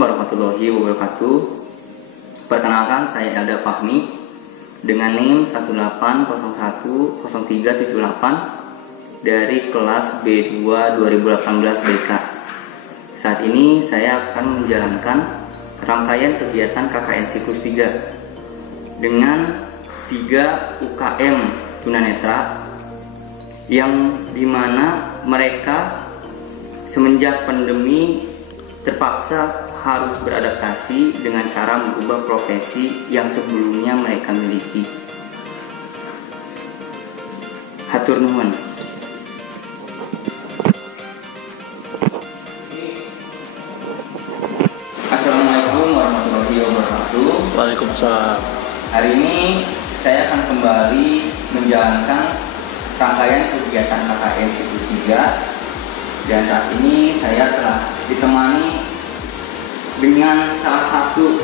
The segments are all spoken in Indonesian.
warahmatullahi wabarakatuh. Perkenalkan, saya Elda Fahmi dengan NIM 180100378 dari kelas B2 2018 BK. Saat ini saya akan menjalankan rangkaian kegiatan KKN siklus 3 dengan 3 UKM tunanetra yang dimana mereka semenjak pandemi terpaksa harus beradaptasi dengan cara mengubah profesi yang sebelumnya mereka miliki. Hatur nuhun. Assalamualaikum warahmatullahi wabarakatuh. Waalaikumsalam. Hari ini saya akan kembali menjalankan rangkaian kegiatan KKN siklus 3. Dan saat ini saya telah ditemani dengan salah satu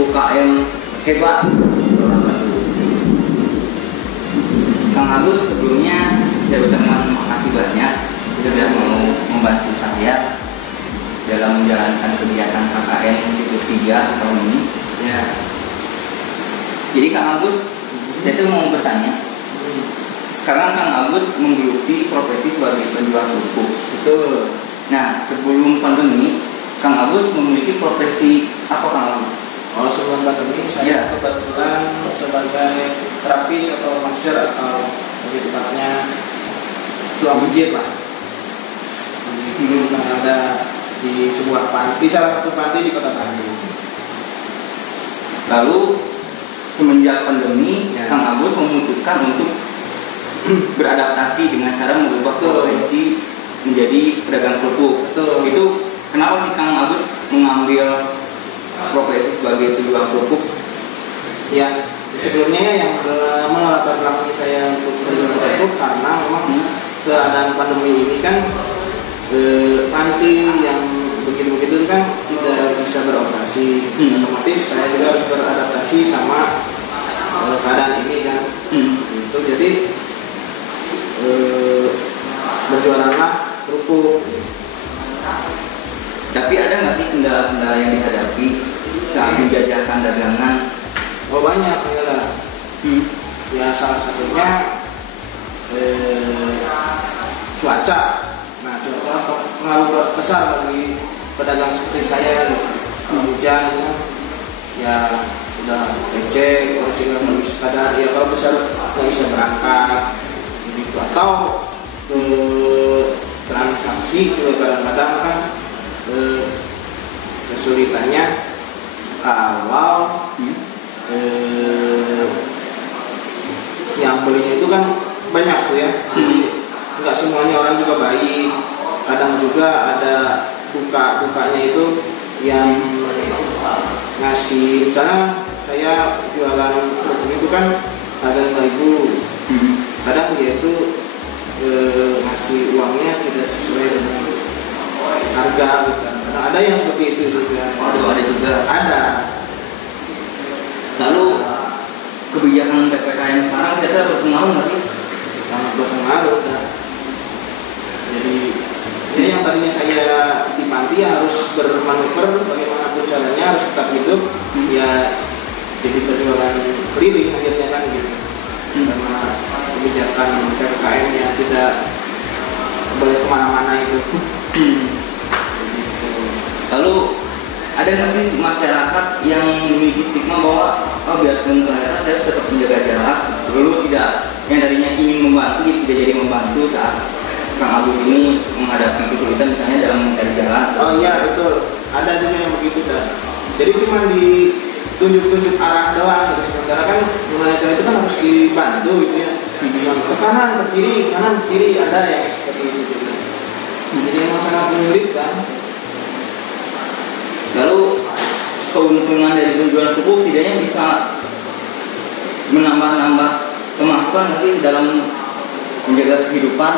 UKM hebat. Kang Agus, sebelumnya saya ucapkan makasih banyak sudah mau membantu saya dalam menjalankan kegiatan KKN siklus 3 tahun ini. Ya. Jadi Kang Agus, saya tuh mau bertanya. Sekarang Kang Agus menggeluti profesi sebagai penjual kerupuk. Betul. Nah, sebelum pandemi, Kang Agus memiliki profesi apa, Kang Agus? Oh, sebelum pandemi saya kebetulan sebagai terapis atau master atau lebih tepatnya tuang masjid lah. Dulu ada di sebuah panti, salah satu panti di Kota Bandung. Lalu semenjak pandemi, Kang Agus memutuskan untuk beradaptasi dengan cara mengubah profesi menjadi pedagang kerupuk. Itu kenapa sih Kang Agus mengambil profesi sebagai penjual kerupuk? Ya, sebelumnya yang melatar belakangi saya untuk berjualan kerupuk karena memang keadaan pandemi ini kan panti yang begitu-begitu kan tidak bisa beroperasi. Otomatis saya juga harus beradaptasi sama keadaan ini kan. Itu jadi berjualanlah kerupuk. Tapi ada nggak sih kendala-kendala yang dihadapi saat menjajakan dagangan? Oh, banyak ya. Ya salah satunya cuaca. Nah, cuaca pengaruh besar bagi pedagang seperti saya. Hujan ya udah lecek, kalau juga nggak bisa kadang ya kalau besar nggak bisa berangkat gitu, atau transaksi juga kadang-kadang kan kesulitannya kalau yang belinya itu kan banyak tuh ya, nggak semuanya orang juga baik, kadang juga ada buka-bukanya itu yang ngasih, misalnya saya jualan kerupuk itu kan harga 5.000, kadang dia itu ngasih uangnya tidak sesuai dengan harga gitu. Karena ada yang seperti itu juga. Ada juga. Ada. Lalu kebijakan PPKM sekarang kira-kira berpengaruh nggak sih? Sangat berpengaruh. Jadi ini yang tadinya saya di panti harus bermanuver bagaimanapun caranya harus tetap hidup, ya jadi berjualan keliling akhirnya kan gitu. Karena kebijakan PPKM yang tidak boleh kemana-mana itu. Lalu ada nggak sih masyarakat yang memiliki stigma bahwa biarpun ternyata saya harus tetap menjaga jarak, lalu tidak, yang tadinya ingin membantu tidak jadi membantu saat Kang Agus ini menghadapi kesulitan misalnya dalam mencari jalan? Oh iya betul, ada juga yang begitu kan. Jadi cuma ditunjuk-tunjuk arah doang, sementara kan tunanetra itu kan harus dibantu gitu ya. Ke kanan, ke kiri, kanan, ke kiri, ada yang seperti itu juga. Jadi emang sangat menyulitkan. Lalu keuntungan dari penjualan kerupuk setidaknya bisa menambah pemasukan nggak sih dalam menjaga kehidupan,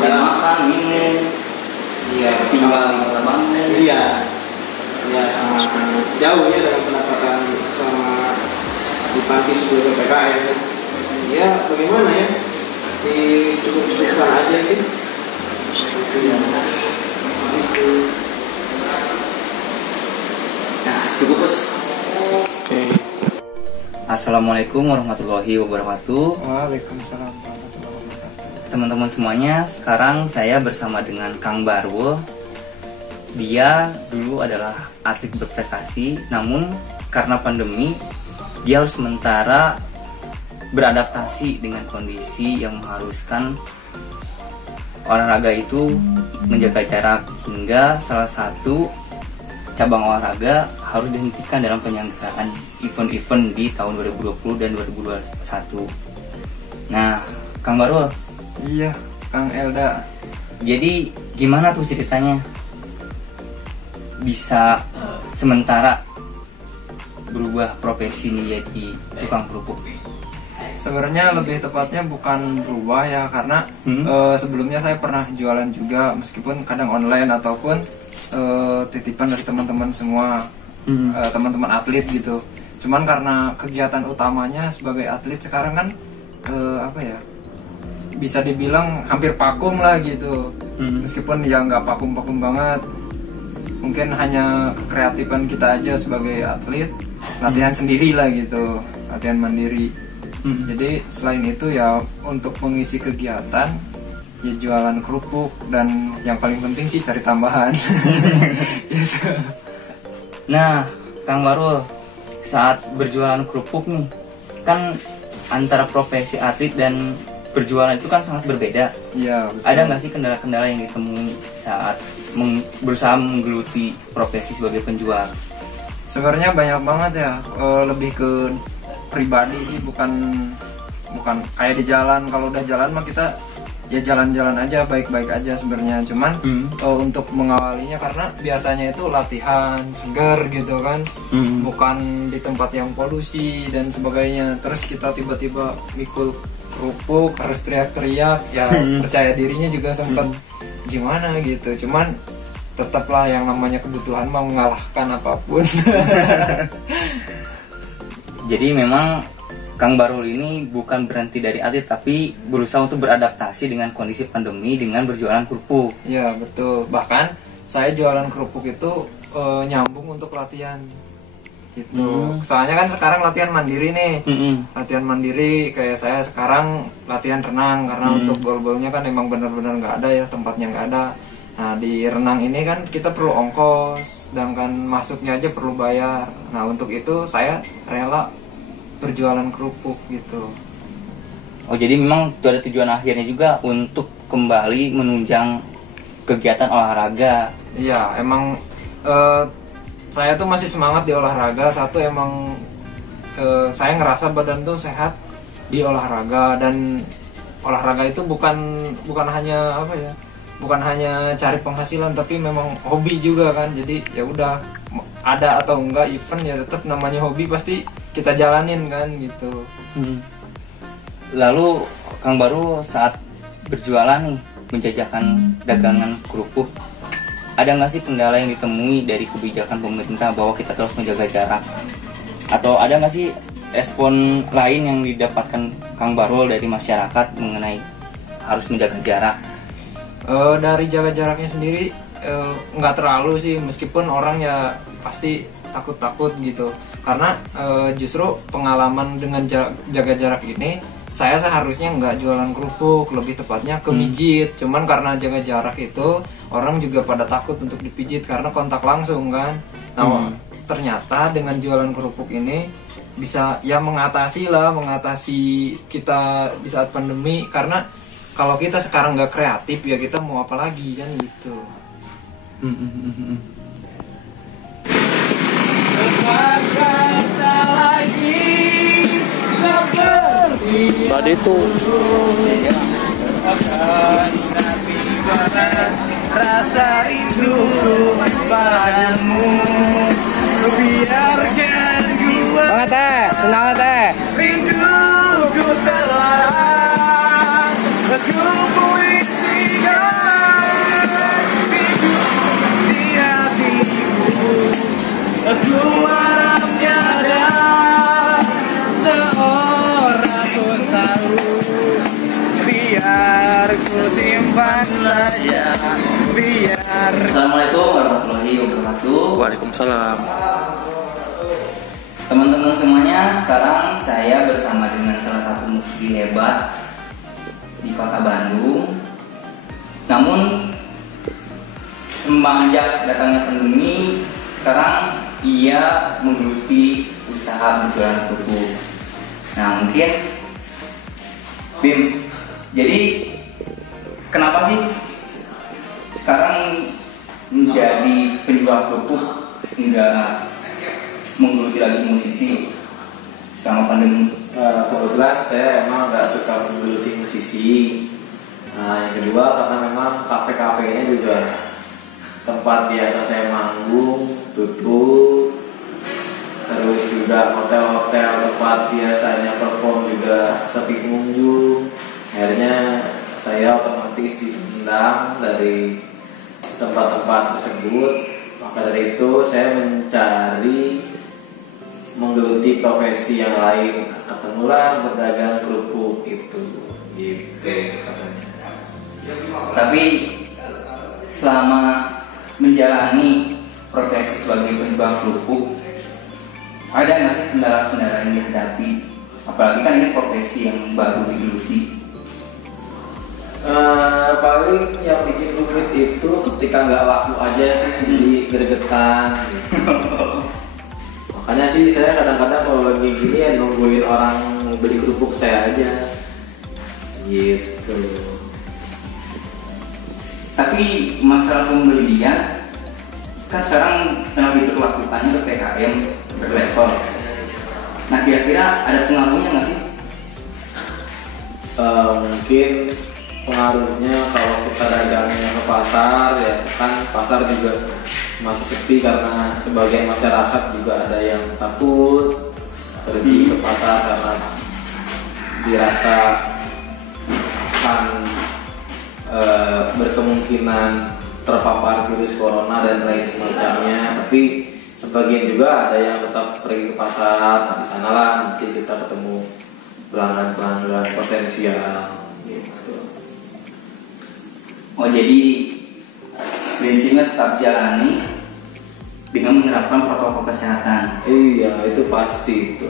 makan, minum, tinggal di kota Bandung? Iya, ya sangat jauh ya dalam pendapatan sama di panti sebelum PPKM. Ya bagaimana ya, dicukup-cukupkan aja sih. Itu ya. Itu. Assalamualaikum warahmatullahi wabarakatuh. Waalaikumsalam warahmatullahi wabarakatuh. Teman-teman semuanya, sekarang saya bersama dengan Kang Barul. Dia dulu adalah atlet berprestasi, namun karena pandemi dia harus sementara beradaptasi dengan kondisi yang mengharuskan olahraga itu menjaga jarak, hingga salah satu cabang olahraga harus dihentikan dalam penyelenggaraan event-event di tahun 2020 dan 2021. Nah, Kang Barul. Iya, Kang Elda. Jadi gimana tuh ceritanya bisa sementara berubah profesi menjadi tukang kerupuk? Sebenarnya lebih tepatnya bukan berubah ya, karena sebelumnya saya pernah jualan juga, meskipun kadang online ataupun titipan dari teman-teman semua, teman-teman atlet gitu. Cuman karena kegiatan utamanya sebagai atlet sekarang kan bisa dibilang hampir vakum lah gitu. Meskipun ya nggak vakum-vakum banget, mungkin hanya kreatifan kita aja sebagai atlet, latihan sendiri lah gitu, latihan mandiri. Jadi selain itu ya untuk mengisi kegiatan ya jualan kerupuk, dan yang paling penting sih cari tambahan. Gitu. Nah, Kang Barul, saat berjualan kerupuk nih, kan antara profesi atlet dan berjualan itu kan sangat berbeda. Iya, betul. Ada nggak sih kendala-kendala yang ditemui saat berusaha menggeluti profesi sebagai penjual? Sebenarnya banyak banget ya, lebih ke pribadi sih, bukan kayak di jalan. Kalau udah jalan mah kita ya jalan-jalan aja, baik-baik aja sebenarnya. Cuman untuk mengawalinya, karena biasanya itu latihan segar gitu kan, bukan di tempat yang polusi dan sebagainya. Terus kita tiba-tiba mikul kerupuk harus teriak-teriak, ya percaya dirinya juga sempat gimana gitu. Cuman tetaplah yang namanya kebutuhan mau mengalahkan apapun. Jadi memang Kang Barul ini bukan berhenti dari atlet, tapi berusaha untuk beradaptasi dengan kondisi pandemi dengan berjualan kerupuk. Ya betul, bahkan saya jualan kerupuk itu nyambung untuk latihan gitu. Soalnya kan sekarang latihan mandiri nih, latihan mandiri kayak saya sekarang latihan renang, karena untuk gol-golnya kan emang benar-benar nggak ada ya, tempatnya nggak ada. Nah di renang ini kan kita perlu ongkos, sedangkan masuknya aja perlu bayar. Nah untuk itu saya rela berjualan kerupuk gitu. Oh, jadi memang itu ada tujuan akhirnya juga untuk kembali menunjang kegiatan olahraga. Iya, emang saya tuh masih semangat di olahraga. Satu, emang saya ngerasa badan tuh sehat di olahraga, dan olahraga itu bukan hanya bukan hanya cari penghasilan, tapi memang hobi juga kan. Jadi ya udah, ada atau enggak event ya tetap namanya hobi, pasti kita jalanin kan gitu. Lalu Kang Barul saat berjualan nih, menjajakan dagangan kerupuk, ada nggak sih kendala yang ditemui dari kebijakan pemerintah bahwa kita terus menjaga jarak? Atau ada nggak sih respon lain yang didapatkan Kang Barul dari masyarakat mengenai harus menjaga jarak? Dari jaga jaraknya sendiri nggak terlalu sih, meskipun orang ya pasti takut-takut gitu, karena justru pengalaman dengan jaga jarak ini, saya seharusnya nggak jualan kerupuk, lebih tepatnya ke mijit. Cuman karena jaga jarak itu orang juga pada takut untuk dipijit karena kontak langsung kan. Nah ternyata dengan jualan kerupuk ini bisa ya mengatasi kita di saat pandemi, karena kalau kita sekarang nggak kreatif ya kita mau apa lagi kan gitu. Tadi itu rasa rindu padamu, biarkan gua banget teh, senang teh. rinduku telah aku puisikan di hatiku, aku harap tiada seorang pun tahu, biar ku simpan saja, biar. Assalamualaikum warahmatullahi wabarakatuh. Waalaikumsalam. Teman-teman semuanya, sekarang saya bersama dengan salah satu musisi hebat di kota Bandung. Namun semenjak datangnya pandemi, sekarang ia menggeluti usaha berjualan kerupuk. Nah mungkin Bim, jadi kenapa sih sekarang menjadi penjual kerupuk nggak menggeluti lagi musisi selama pandemi? Kebetulan saya emang nggak suka menggeluti musisi. Nah, yang kedua karena memang kafe-kafenya juga tempat biasa saya manggung tutup, terus juga hotel-hotel tempat biasanya perform juga sepi pengunjung. Akhirnya saya otomatis ditendang dari tempat-tempat tersebut. Maka dari itu saya mencari menggeluti profesi yang lain, ketemulah berdagang kerupuk itu, gitu katanya. Tapi selama menjalani profesi sebagai penjual kerupuk, ada nggak sih kendala-kendala yang dihadapi? Apalagi kan ini profesi yang baru digeluti. Paling yang bikin rumit itu ketika nggak laku aja sih, jadi gregetan gitu. Makanya sih saya kadang-kadang kalau lagi gini ya nungguin orang beli kerupuk saya aja gitu. Tapi masalah pembelian kan sekarang tengah diberlakukannya PPKM berlevel. Nah kira-kira ada pengaruhnya nggak sih? Mungkin pengaruhnya kalau kita dagangnya ke pasar ya kan pasar juga masih sepi karena sebagian masyarakat juga ada yang takut pergi ke pasar karena dirasa akan berkemungkinan terpapar virus corona dan lain semacamnya. Tapi sebagian juga ada yang tetap pergi ke pasar. Nah, di sanalah nanti kita ketemu pelanggan-pelanggan potensial gitu. Oh jadi prinsipnya tetap jalani dengan menerapkan protokol kesehatan. Iya itu pasti itu.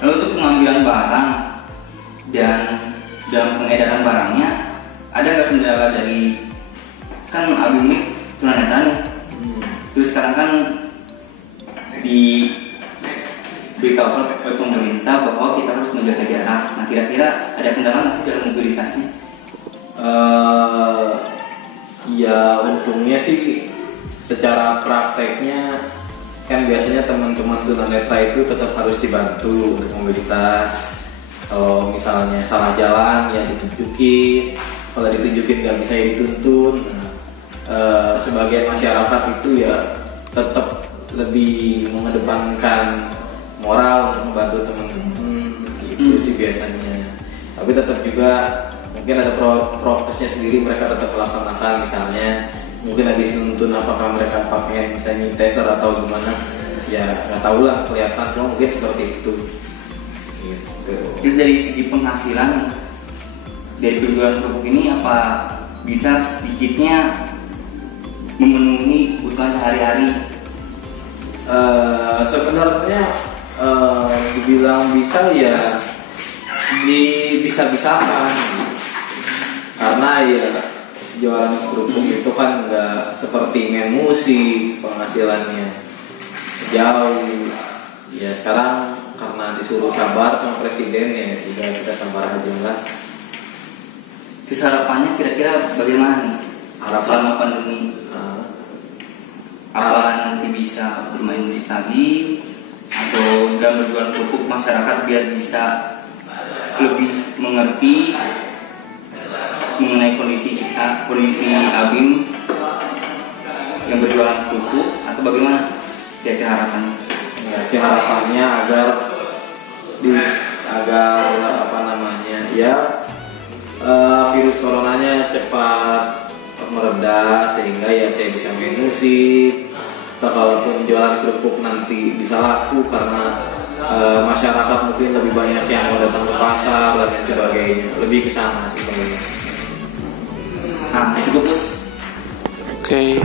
Lalu untuk pengambilan barang dan dalam pengedaran barangnya ada nggak kendala dari kan Abim ini tunanetra nih. Terus sekarang kan diberitahu oleh pemerintah bahwa kita harus menjaga jarak. Nah kira-kira ada kendala nggak sih dalam mobilitasnya? Ya untungnya sih secara prakteknya kan biasanya teman-teman tunanetra itu tetap harus dibantu untuk mobilitas. Kalau misalnya salah jalan ya ditunjukin, kalau ditunjukin nggak bisa ya dituntun. Sebagian masyarakat itu ya tetap lebih mengedepankan moral untuk membantu teman-teman gitu sih biasanya. Tapi tetap juga mungkin ada prokesnya sendiri mereka tetap melaksanakan, misalnya mungkin habis nuntun apakah mereka pakai sanitizer atau gimana ya nggak tahu lah, kelihatan cuma mungkin seperti itu gitu. Terus dari segi penghasilan dari penjualan kerupuk ini apa bisa sedikitnya memenuhi kebutuhan sehari-hari? Sebenarnya dibilang bisa ya bisa-bisakan karena ya jualan kerupuk itu kan nggak seperti main musik penghasilannya jauh ya. Sekarang karena disuruh sabar sama presiden ya sudah kita sabar aja lah. Terus harapannya kira-kira bagaimana nih selama pandemi? Apa nanti bisa bermain musik lagi atau dalam berjualan kerupuk masyarakat biar bisa lebih mengerti mengenai kondisi Abim yang berjualan kerupuk atau bagaimana kira-kira harapannya? Ya sih harapannya agar virus coronanya cepat mereda sehingga ya saya bisa main musik. Atau kalaupun jualan kerupuk nanti bisa laku karena masyarakat mungkin lebih banyak yang mau datang ke pasar dan lain sebagainya. Lebih ke sana sih. Cukup, Gus. Oke.